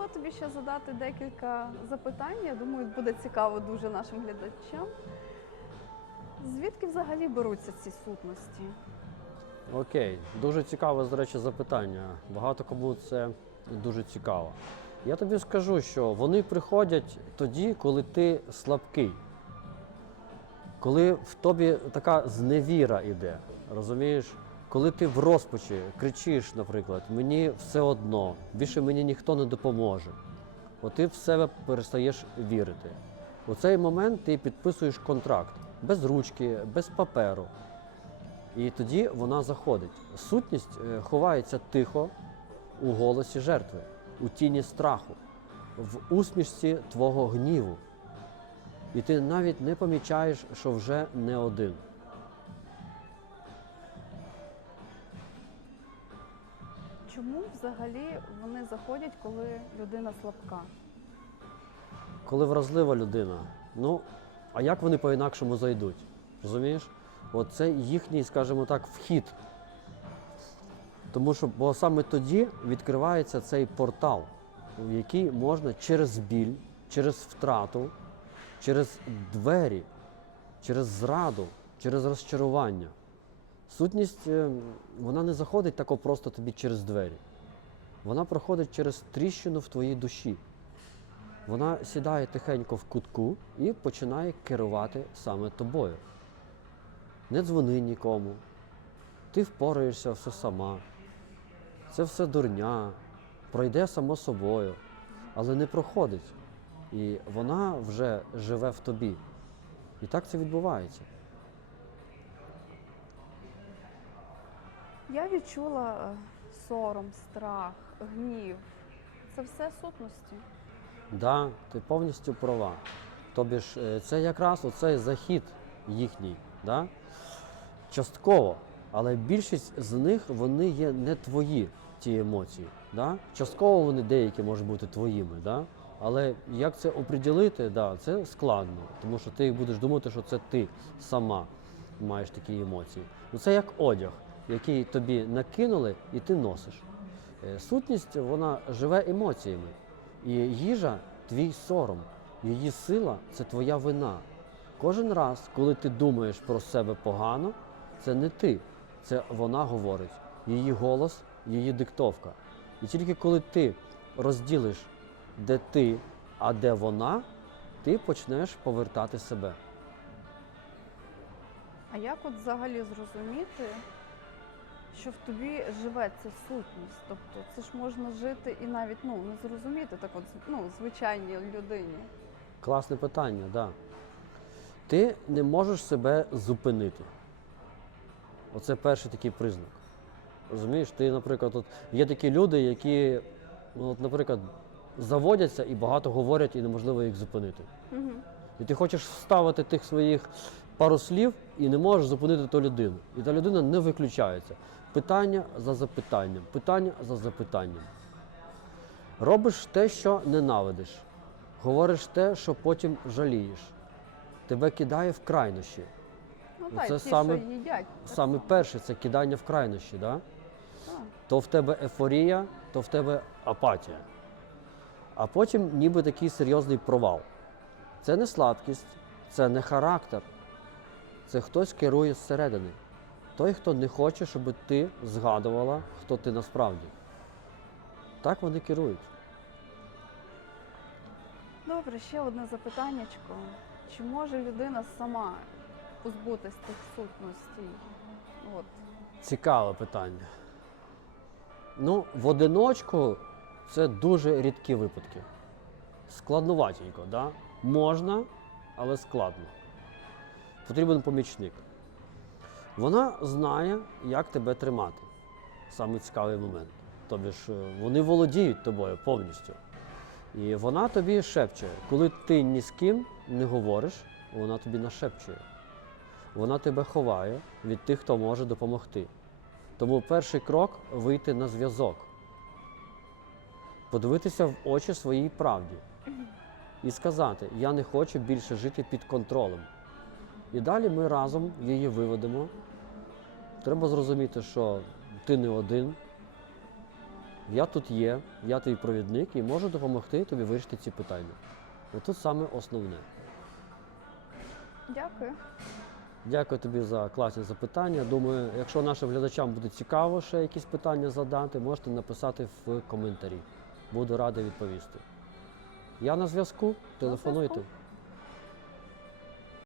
хотіла тобі ще задати декілька запитань. Я думаю, буде цікаво дуже нашим глядачам. Звідки взагалі беруться ці сутності? Окей, дуже цікаве, до речі, запитання. Багато кому це дуже цікаво. Я тобі скажу, що вони приходять тоді, коли ти слабкий, коли в тобі така зневіра йде, розумієш? Коли ти в розпачі кричиш, наприклад, мені все одно, більше мені ніхто не допоможе. От ти в себе перестаєш вірити. У цей момент ти підписуєш контракт без ручки, без паперу. І тоді вона заходить. Сутність е, ховається тихо у голосі жертви, у тіні страху, в усмішці твого гніву. І ти навіть не помічаєш, що вже не один. Чому взагалі вони заходять, коли людина слабка? Коли вразлива людина, ну, а як вони по-інакшому зайдуть? Розумієш? От це їхній, скажімо так, вхід. Тому що бо саме тоді відкривається цей портал, в який можна через біль, через втрату, через двері, через зраду, через розчарування. Сутність е, вона не заходить тако просто тобі через двері. Вона проходить через тріщину в твоїй душі. Вона сідає тихенько в кутку і починає керувати саме тобою. Не дзвони нікому. Ти впораєшся все сама. Це все дурня, пройде само собою, але не проходить. І вона вже живе в тобі. І так це відбувається. Я відчула е, сором, страх, гнів. Це все сутності. Да, ти повністю права. Тобі ж е, це якраз оцей захід їхній, да? частково, але більшість з них вони є не твої, ті емоції. Да? Частково вони деякі можуть бути твоїми, да? але як це оприділити, да, це складно, тому що ти будеш думати, що це ти сама маєш такі емоції. Ну, це як одяг, який тобі накинули і ти носиш. Е, Сутність вона живе емоціями. І їжа твій сором, її сила це твоя вина. Кожен раз, коли ти думаєш про себе погано, це не ти, це вона говорить, її голос, її диктовка. І тільки коли ти розділиш, де ти, а де вона, ти почнеш повертати себе. А як от взагалі зрозуміти, що в тобі живе ця сутність? Тобто це ж можна жити і навіть ну, не зрозуміти так от, ну, звичайній людині. Класне питання, так. Да. Ти не можеш себе зупинити. Оце перший такий признак. Розумієш, ти, наприклад, от є такі люди, які, ну, от, наприклад, заводяться і багато говорять, і неможливо їх зупинити. Угу. І ти хочеш вставити тих своїх пару слів і не можеш зупинити ту людину. І та людина не виключається. Питання за запитанням, питання за запитанням. Робиш те, що ненавидиш. Говориш те, що потім жалієш. Тебе кидає в крайнощі. Ну так, це ті, саме- що їдять. Саме перше це кидання в крайнощі. Да? Так. То в тебе ефорія, то в тебе апатія. А потім ніби такий серйозний провал. Це не слабкість, це не характер. Це хтось керує зсередини. Той, хто не хоче, щоб ти згадувала, хто ти насправді. Так вони керують. Добре, ще одне запитаннячко. Чи може людина сама позбутись тих сутностей? От. Цікаве питання. Ну, в одиночку це дуже рідкі випадки. Складноватенько, да? Можна, але складно. Потрібен помічник. Вона знає, як тебе тримати. Саме цікавий момент. Тобі ж е, вони володіють тобою повністю. І вона тобі шепче, коли ти ні з ким не говориш, вона тобі нашепчує. Вона тебе ховає від тих, хто може допомогти. Тому перший крок вийти на зв'язок, подивитися в очі своїй правді і сказати: Я не хочу більше жити під контролем. І далі ми разом її виведемо. Треба зрозуміти, що ти не один. я тут є, я твій провідник і можу допомогти тобі вирішити ці питання. Отут саме основне. Дякую. Дякую тобі за класні запитання. Думаю, якщо нашим глядачам буде цікаво ще якісь питання задати, можете написати в коментарі. Буду радий відповісти. Я на зв'язку. Телефонуйте.